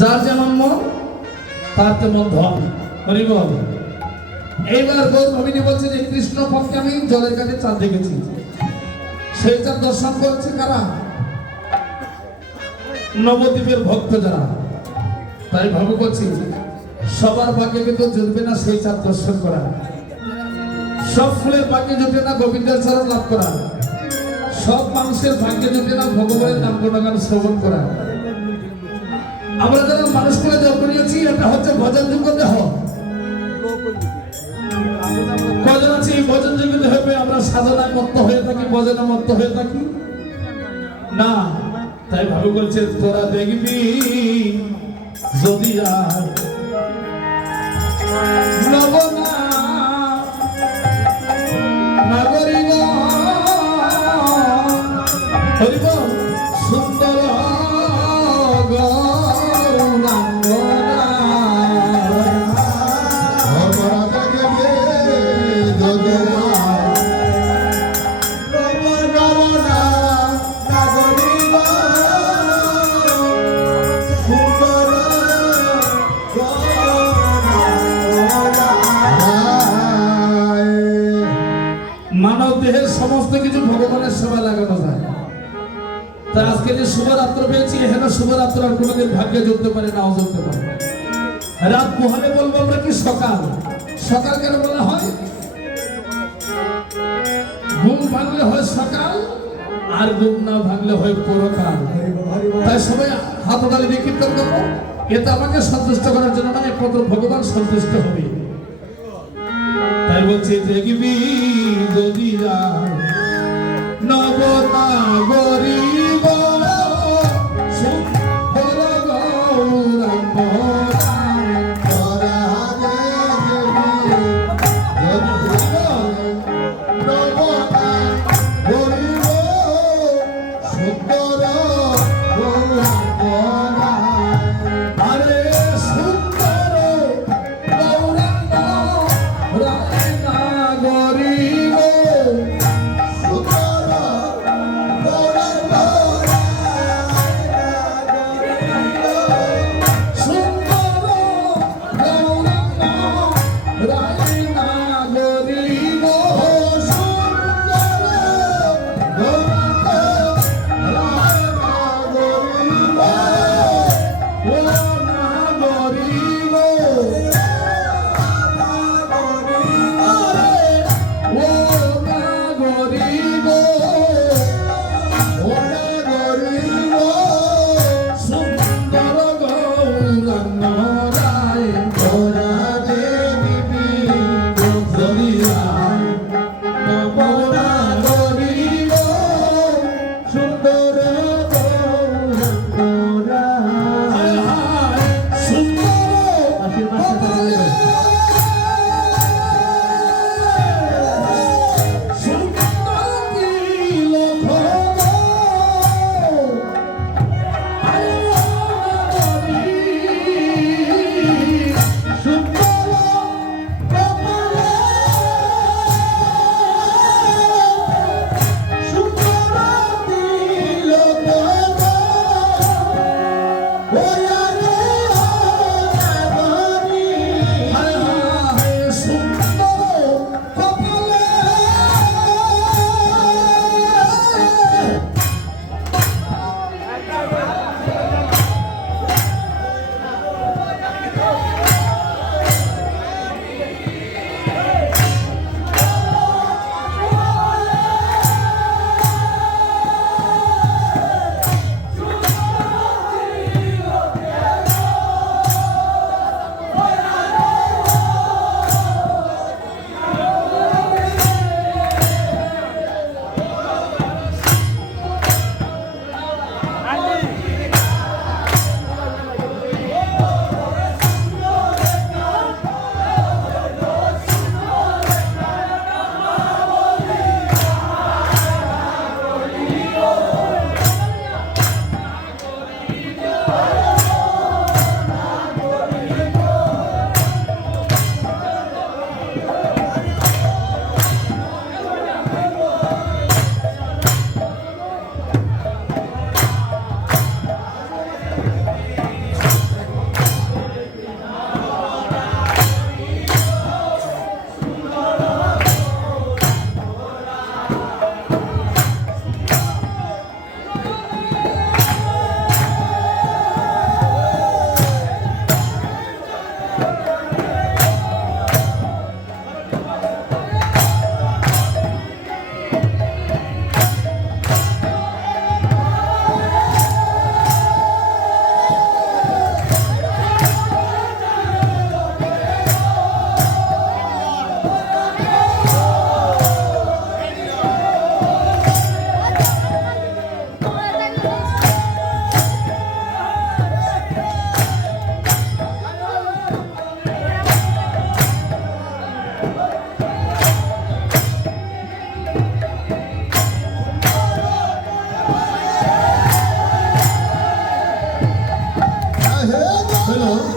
যার যেমন মন তার তেমন ধন। হরি বল। এইবার গৌর ভবিনী বলছে যে কৃষ্ণ পক্ষে আমি জলের কাছে চাঁদ দেখেছি। সেই চাঁদ দর্শন করছে কারা? নবদ্বীপের ভক্ত যারা। তাই ভাবু করছি সবার ভাগ্যে কিন্তু জুটবে না সেই চাঁদ দর্শন করা, সব ফুলের ভাগ্যে জুটে না গোবিন্দের চরণ লাভ করা, সব মানুষের ভাগ্যে জুটে না ভগবানের নাম গুণগান শ্রবণ করা। আমরা যারা মানুষ করে জন্ম নিয়েছি এটা হচ্ছে ভজন যোগ্য দেহ। কজন আছে ভজন যোগ্য দেহ পেয়ে আমরা সাধনায় মত্ত হয়ে থাকি, ভজনে মত্ত হয়ে থাকি না। তাই ভাবে বলছে তোরা দেখবি যদি আর নবনা নাগরিক হরিব সুন্দর মানব দেহের সমস্ত কিছু ভগবানের সেবা লাগানো যায়। তাই আজকে যে শুভরাত্র পেয়েছি এখানে শুভরাত্র আর কোনোদিন ভাগ্যে জুটতে পারে না, অজুটতে পারে। রাত পোহালে বলবো আমরা কি সকাল। সকাল কেন বলা হয়? ঘুম ভাঙলে হয় সকাল আর ঘুম না ভাঙলে হয় পরকাল। তাই সবাই হাত তালি দিয়ে কীর্তন করবো, এতে আমাকে সন্তুষ্ট করার জন্য মানে একমাত্র ভগবান সন্তুষ্ট হবে। তাই বলছে দেখবি যদি নবনাগরিক সুন্দর গৌরাঙ্গ জন্য